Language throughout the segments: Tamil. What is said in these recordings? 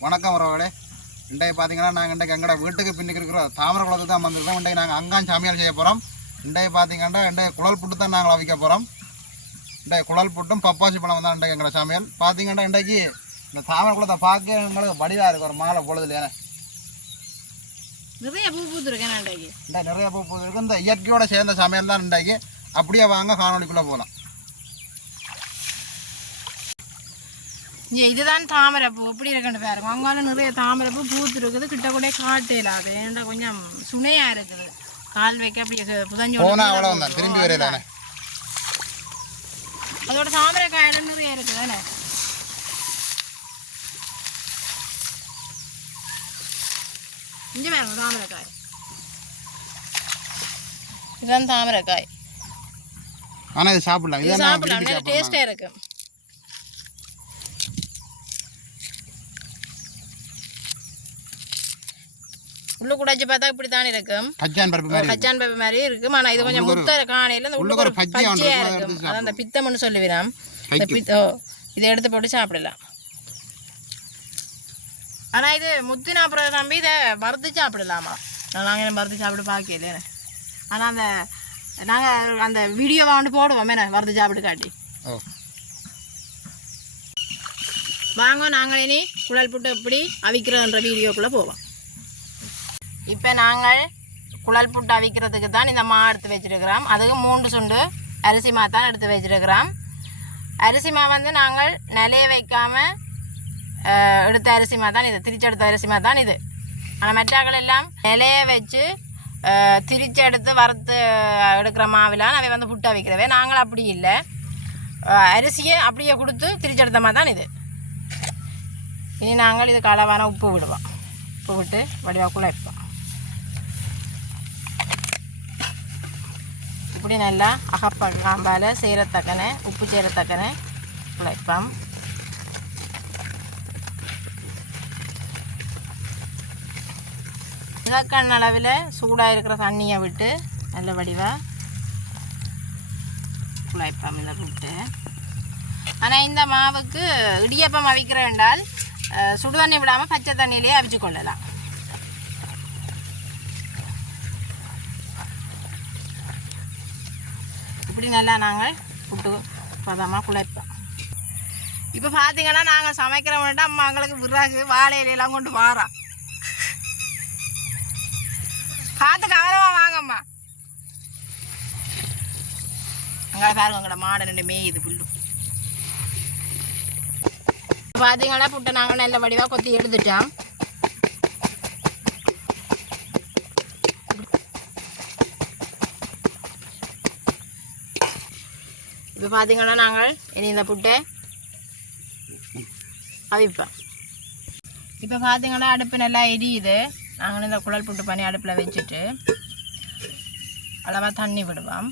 வணக்கம் உறவுகளே. இன்றைக்கு பார்த்தீங்கன்னா நாங்கள் இன்றைக்கு எங்களோட வீட்டுக்கு பின்னுக்கு இருக்கிற தாமரை குளத்துக்கு தான் வந்திருக்கோம் இன்றைக்கு நாங்கள் அங்கான் சமையல் செய்ய போகிறோம் இன்றைக்கு பார்த்தீங்கன்னா இன்றைக்கு குழல் புட்டு தான் நாங்கள் அவிக்க போகிறோம் இன்றைக்கு குழல் புட்டும் பப்பாசி பழம் தான் இன்றைக்கு எங்களோட சமையல் பார்த்தீங்கன்னா இன்றைக்கு இந்த தாமரை குளத்தை பார்க்க எங்களுக்கு வடிவாக இருக்கு. ஒரு மாலை பொழுதுல. நிறைய பூ பூத்துருக்கேன் நிறைய பூ பூ இருக்கு இந்த இயற்கையோட சேர்ந்த சமையல் தான் இன்றைக்கு. அப்படியே வாங்க காணொலிக்குள்ளே போகலாம் இதுதான் தாமரைப்பூ. எப்படி இருக்குன்னு பாருங்க. அங்கால நிறைய தாமரைப்பூ பூத்து இருக்குது கிட்ட கூட காட்டல அது. ஏன்டா கொஞ்சம் சுனையா இருக்குது. கால் வைக்க அப்படி புதஞ்சு திரும்பி வரையில அதோட தாமரை காயில நிறைய இருக்குது இங்க பாருங்க தாமரைக்காய். இதுதான் தாமரைக்காய். ஆனால் இது சாப்பிடலாம். இது சாப்பிடலாம். விரும்பி நல்ல சாப்பிடலாம் டேஸ்டா இருக்கு உள்ள குடாச்சி பார்த்தா இப்படி தான் இருக்கும் கச்சான் பருப்பு மாதிரி. கச்சான் பேப்பர் மாதிரி இருக்கும் ஆனா இது கொஞ்சம் முத்த காணையில இந்த உள்ள ஒரு பச்சையா இருக்கும், அதான் அந்த பித்தம்னு சொல்லுவிடாம் இந்த. பித்த இதை எடுத்து போட்டு சாப்பிடலாம். ஆனா இது முத்தின அப்புறம் நம்பி இதை வறுத்து சாப்பிடலாமா? நாங்கள் வறுத்து சாப்பிட்டு பார்க்கல ஆனா அந்த நாங்க அந்த வீடியோவை வந்து போடுவோம். என்ன வறுத்து சாப்பிட்டு காட்டி வாங்க நாங்கள் இனி குழல் புட்டு எப்படி அவிக்கிறதுன்ற வீடியோக்குள்ளே போவோம். இப்போ நாங்கள் குழல் புட்டு அவிக்கிறதுக்கு தான் இந்த மா எடுத்து வச்சுருக்கிறோம். அதுக்கு மூன்று சுண்டு அரிசி மா தான் எடுத்து வச்சுருக்கிறோம். அரிசி மா வந்து நாங்கள் நிலைய வைக்காமல் எடுத்த அரிசி மா தான் இது. திரிச்செடுத்த அரிசி மா தான் இது. ஆனால் மெட்டாக்கள் எல்லாம் நிலைய வச்சு திரிச்செடுத்து திரிச்சு எடுத்து வறுத்து எடுக்கிற மாவிலாம் அவை வந்து புட்டு அவிக்கிறவே நாங்கள் அப்படி இல்லை. அரிசியை அப்படியே கொடுத்து திரிச்செடுத்த மாதிரி தான் இது. இனி நாங்கள் இதுக்கு அளவான உப்பு விடுவோம். உப்பு விட்டு வடிவாக்குள்ளே இருப்போம் இப்படி நல்லா அகப்ப காம்பால் சீரத்தக்கனை உப்பு செய்கிறத்தக்கன குழைப்போம் இலக்கண் அளவில் சூடாக இருக்கிற தண்ணியை விட்டு நல்ல வடிவாக குழைப்போம் இதை விட்டு ஆனால் இந்த மாவுக்கு இடியப்பம் அவிக்கிற என்றால் சுடு தண்ணி விடாமல் பச்சை தண்ணியிலே அவிச்சு கொள்ளலாம் இப்படி நல்லா நாங்கள் புட்டு பதமாக குழைப்போம். இப்போ பார்த்தீங்கன்னா நாங்கள் சமைக்கிறவங்கள்ட்ட அம்மாங்களுக்கு விறகு வாழை இலையெல்லாம் கொண்டு வாரோம் பார்த்து கவனமாக வாங்கம்மா. அங்கே பாருங்க உங்களோட மாடை ரெண்டு மேயுது புல்லு. பார்த்தீங்கன்னா புட்டை நாங்கள் நல்ல வடிவாக கொத்தி எடுத்துட்டோம். இப்போ பார்த்தீங்கன்னா நாங்கள் இனி இந்த புட்டை அவிப்போம். இப்போ பார்த்தீங்கன்னா அடுப்பு நல்லா எரியுது. நாங்கள் இந்த குழல் புட்டு பண்ணி அடுப்பில் வச்சுட்டு அளவாக தண்ணி விடுவோம்.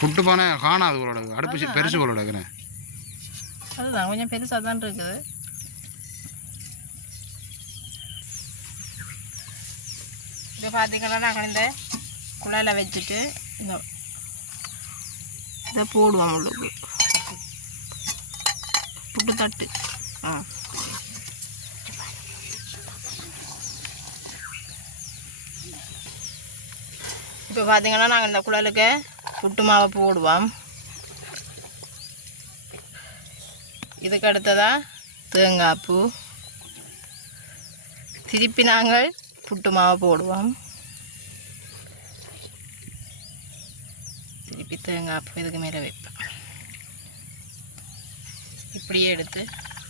புட்டு பானை காணாது உங்களோட அடுப்பு பெருசு உங்களோட அதுதான் கொஞ்சம் பெருசாக தான் இருக்குது. இப்போ பார்த்தீங்கன்னா நாங்கள் இந்த குழாயில் வச்சுட்டு இந்த இதை போடுவோம் அவளுக்கு புட்டு தட்டு. ஆ. இப்போ பார்த்தீங்கன்னா நாங்கள் இந்த குழலுக்கு புட்டு மாவை போடுவோம். இதுக்கு அடுத்ததா தேங்காய் பூ. திருப்பி நாங்கள் புட்டு மாவை போடுவோம். திருப்பி தேங்காய் இதுக்கு மேலே வைப்பேன். இப்படியே எடுத்து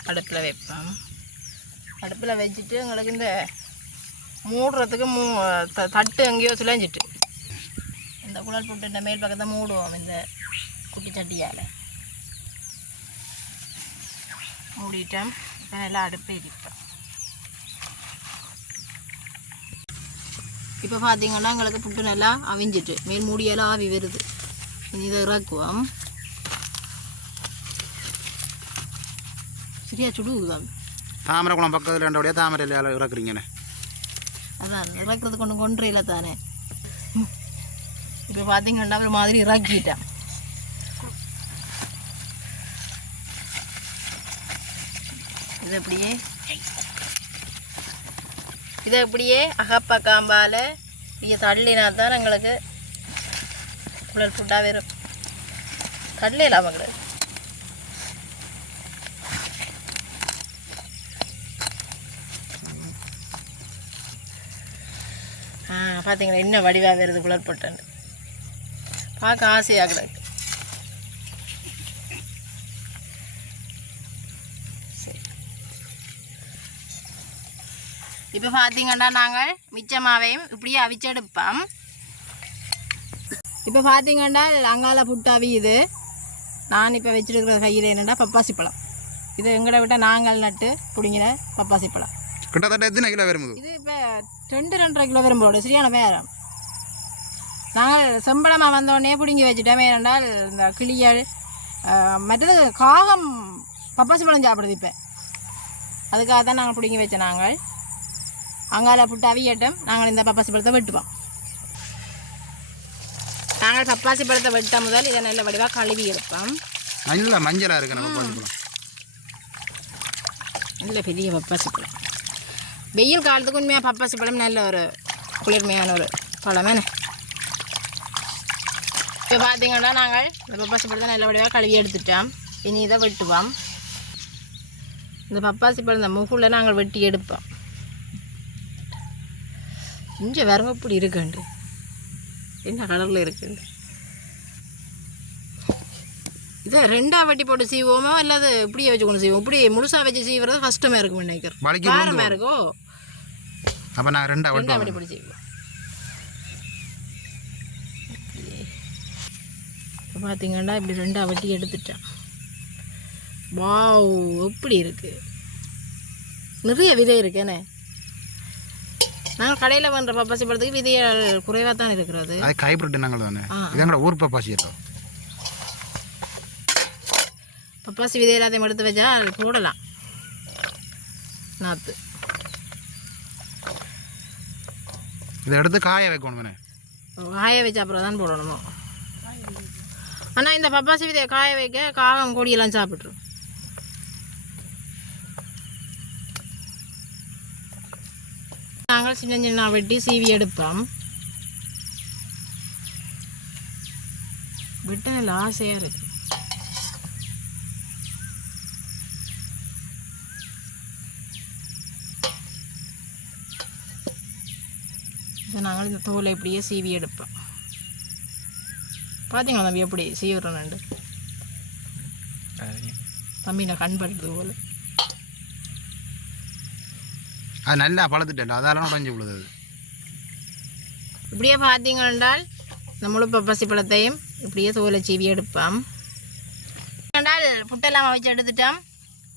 அடுப்பில் வைப்பேன். அடுப்பில் வச்சுட்டு எங்களுக்கு இந்த மூடுறதுக்கு மூ த- தட்டு எங்கேயோ சுழஞ்சிட்டு இந்த குழல் புட்டு இந்த மேல் பக்கத்தை மூடுவோம் இந்த குட்டி சட்டியால். மூடிட்டோம். இப்போ நல்லா அடுப்பு எரிப்போம் இப்போ பார்த்தீங்கன்னா எங்களுக்கு புட்டு நல்லா அவிஞ்சிட்டு மேல் மூடியெல்லாம் ஆவி வருது. இனி இதை இறக்குவோம் சரியா சுடுதான் தாமரை குளம் பக்கத்தில் ரெண்டோடைய தாமரை இலையால இறக்குறீங்கண்ணே அதான் இறக்குறது கொண்டு கொன்றையில் தானே இப்போ பார்த்தீங்கன்னா ஒரு மாதிரி இறக்கிட்டேன் இது அப்படியே இதை இப்படியே அகப்பா காம்பால் இப்படியே தள்ளினா தான் எங்களுக்கு குழல் ஃபுட்டாக வரும் தள்ளிடலாம் மங்களுக்கு ஆ பார்த்தீங்களா என்ன வடிவாக வருது குழல் போட்டேன்னு பார்க்க ஆசையாக கிடக்கு சரி இப்போ பார்த்தீங்கன்னா நாங்கள் மிச்சமாவையும் இப்படியே அவிச்செடுப்போம் இப்போ பார்த்தீங்கன்னா அங்கால புட்டு அவியுது நான் இப்போ வச்சிருக்கிற கையில் என்னடா பப்பாசி பழம். இது எங்கட விட்ட நாங்கள் நட்டு பிடிங்கிற பப்பாசி பழம். கிட்டத்தட்ட எத்தனை கிலோ வரும் இது? இப்போ ரெண்டு ரெண்டரை கிலோ வரும்போது சரியான பேரம். நாங்கள் செம்பளமாக வந்தோடனே பிடுங்கி வச்சுட்டோம் ஏனென்றால் இந்த கிளியல் மற்றது காகம் பப்பாசி பழம் சாப்பிடுது இப்போ. அதுக்காக தான் நாங்கள் பிடுங்கி வச்சோம் நாங்கள். அங்கால புட்டு அவியட்டும் நாங்கள் இந்த பப்பாசி பழத்தை வெட்டுவோம். நாங்கள் பப்பாசி பழத்தை வெட்ட முதல் இதை நல்ல வடிவாக கழுவி எடுப்போம். நல்ல மஞ்சளாக இருக்கு நம்ம நல்ல பெரிய பப்பாசி பழம் வெயில் காலத்துக்கு உண்மையாக பப்பாசி பழம் நல்ல ஒரு குளிர்மையான ஒரு பழம் இப்போ பார்த்தீங்கன்னா நாங்கள் இந்த பப்பாசி பழத்தை நல்ல வடிவாக கழுவி எடுத்துட்டோம். இனி இதை வெட்டுவோம். இந்த பப்பாசி பழம் இந்த முகுல நாங்கள் வெட்டி எடுப்போம். இங்கே வரங்க இப்படி இருக்குண்டு என்ன கலரில் இருக்குண்டு இதை ரெண்டா வட்டி போட்டு சீவோமோ அல்லது இப்படியே வச்சு கொண்டு சீவோம் இப்படி முழுசாக வச்சு சீவுறது கஷ்டமாக இருக்கும் நினைக்கிறேன். காரமாக இருக்கோ? அப்போ நான் ரெண்டா ரெண்டா வட்டம் வட்டி போட்டு இப்போ பார்த்தீங்கன்னா இப்படி ரெண்டா வட்டி எடுத்துட்டேன். வாவ் எப்படி இருக்கு? நிறைய விதை இருக்குண்ணே நாங்கள் கடையில் பண்ணுற பப்பாசி பழத்துக்கு விதைகள் குறைவாக தான் இருக்கிறது. அது கைப்பிரட்டு நாங்கள் தானே. இது எங்களோட ஊர் பப்பாசி இருக்கோம் பப்பாசி விதை எல்லாத்தையும் எடுத்து வச்சா அது போடலாம். நாற்று இதை எடுத்து காய வைக்கணும் காய வச்ச அப்புறம் தான் போடணுமோ? ஆனால் இந்த பப்பாசி விதையை காய வைக்க காகம் கொடியெல்லாம் சாப்பிட்ரும் நாங்கள் சின்ன சின்ன வெட்டி சீவி எடுப்போம். விட்ட நல்ல ஆசையாக இருக்கு. இதை நாங்கள் இந்த தோலை இப்படியே சீவி எடுப்போம். பார்த்தீங்களா தம்பி எப்படி சீவுறேன்னு? தம்பி நான் கண் படுறது போல. அது நல்லா பழுத்துட்டல அதால உடஞ்சி விழுது அது. இப்படியே பார்த்தீங்க என்றால் முழு பப்பாசி பழத்தையும் இப்படியே தோலை சீவி எடுப்போம். என்றால் புட்டெல்லாம் வச்சு எடுத்துட்டோம்.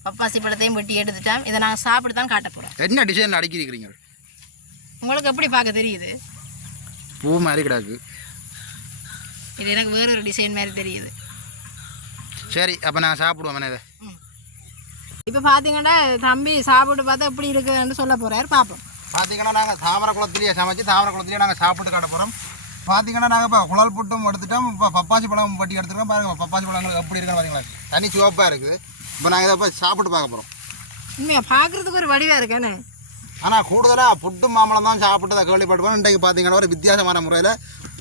பப்பாசி பழத்தையும் வெட்டி எடுத்துட்டோம். இதை நாங்கள் சாப்பிட்டு தான் காட்ட போகிறோம் என்ன டிசைன் அடிக்கிறீங்க? உங்களுக்கு எப்படி பார்க்க தெரியுது? பூ மாதிரி கிடக்கு. இது எனக்கு வேற ஒரு டிசைன் மாதிரி தெரியுது. சரி அப்போ நான் சாப்பிடுவோம் இதை இப்போ பார்த்தீங்கன்னா தம்பி சாப்பிட்டு பார்த்தா எப்படி இருக்குன்னு சொல்ல போகிறாரு பார்ப்போம் பார்த்தீங்கன்னா நாங்கள் தாமரை குளத்துலேயே சமைச்சு தாமரை குளத்துலேயே நாங்கள் சாப்பிட்டு காட்ட போகிறோம் பார்த்தீங்கன்னா நாங்கள் இப்போ குழல் புட்டும் எடுத்துட்டோம் இப்போ பப்பாசி பழம் பட்டி எடுத்துருக்கோம். பாருங்க பப்பாசி பழங்கள் எப்படி இருக்குன்னு பார்த்தீங்களா தனி சிவப்பாக இருக்குது இப்போ நாங்கள் இதை போய் சாப்பிட்டு பார்க்க போகிறோம் உண்மையாக பார்க்குறதுக்கு ஒரு வடிவாக இருக்கானே. ஆனால் கூடுதலாக புட்டும் மாம்பழம் தான் சாப்பிட்டு கேள்விப்பட்டுப்போம் இன்றைக்கு பார்த்தீங்கன்னா ஒரு வித்தியாசமான முறையில்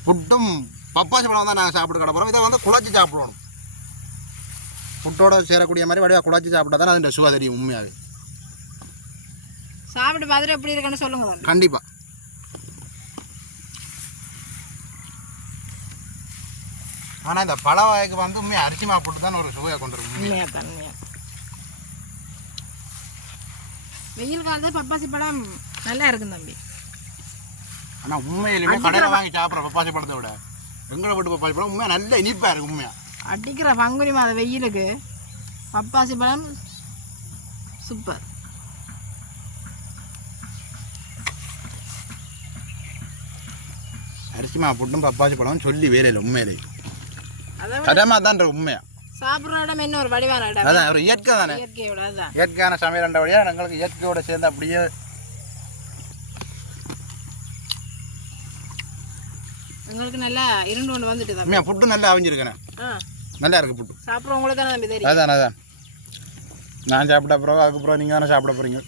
புட்டும் பப்பாசி பழம் தான் நாங்கள் சாப்பிட்டு கிட போகிறோம் இதை வந்து குழச்சி சாப்பிடணும். புட்டோட சேரக்கூடிய மாதிரி வடிவாக குழச்சி சாப்பிட்டா தான் அதோட சுவை தெரியும் உண்மையாகவே சாப்பிட்டு பார்த்துட்டு எப்படி இருக்குன்னு சொல்லுங்க கண்டிப்பாக ஆனால் இந்த பழ வகைக்கு வந்து உண்மையாக அரிசி மா புட்டு தான் ஒரு சுவையை கொண்டு வரும் வெயில் காலத்து பப்பாசி பழம் நல்லா இருக்கும் தம்பி. ஆனால் உண்மையிலுமே கடையில் வாங்கி சாப்பிட்ற பப்பாசி பழத்தை விட எங்களை வீட்டு பப்பாசி பழம் உண்மையாக நல்ல இனிப்பாக இருக்குது உண்மையாக அடிக்கிற பங்குனி மாத வெயிலுக்கு. பப்பாசி பழம் சூப்பர் அரிசி மா புட்டும் பப்பாசி பழம் சொல்லி வேலை இல்லை உண்மையிலே கடமாக தான் உண்மையாக சாப்பிட்ற இடம் என்ன ஒரு வடிவான இடம் அதான் ஒரு இயற்கை தானே. இயற்கையோட அதுதான் இயற்கையான சமையல் வழியாக எங்களுக்கு இயற்கையோட சேர்ந்து அப்படியே எங்களுக்கு நல்லா இருண்டு கொண்டு வந்துட்டு புட்டு நல்லா அவிஞ்சிருக்கேன் ஆ. நல்லா இருக்கு புட்டு. சாப்பிட்றவங்களுக்கு தானே தம்பி தெரியும். அதான் அதான். நான் சாப்பிட்ட பிறகு அதுக்கப்புறம் நீங்கள் தானே சாப்பிட போகிறீங்க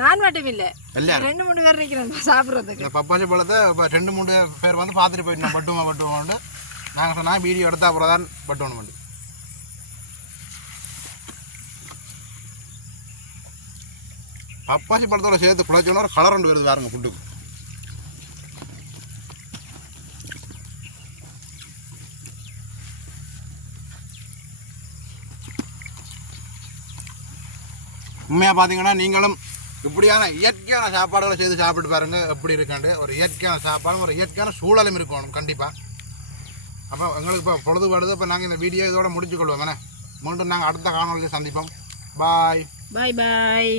நான் மட்டும் இல்லை. எல்லாரும் ரெண்டு மூணு பேர் இருக்கிறேன் சாப்பிட்றதுக்கு. பப்பாசி பழத்தை இப்போ ரெண்டு மூணு பேர் வந்து பார்த்துட்டு போயிட்டோம் பட்டுமா பட்டுவோம்னு நாங்கள் சொன்னால் வீடியோ எடுத்தா அப்புறம் தான் பட்டுவோம் பண்ணி பப்பாசி பழத்தோட சேர்த்து குழைச்சோன்னா ஒரு கலர் ரெண்டு வருது பாருங்க ஃபுட்டுக்கு உண்மையாக பார்த்தீங்கன்னா நீங்களும் இப்படியான இயற்கையான சாப்பாடுகளை செய்து சாப்பிட்டு பாருங்கள் எப்படி இருக்காண்டு. ஒரு இயற்கையான சாப்பாடும் ஒரு இயற்கையான சூழலும் இருக்கணும் கண்டிப்பாக அப்போ எங்களுக்கு இப்போ பொழுதுபாடுது. இப்போ நாங்கள் இந்த வீடியோ இதோட முடிச்சுக்கொள்வோம் மீண்டும் நாங்கள் அடுத்த காணொலியில் சந்திப்போம். பாய் பாய் பாய்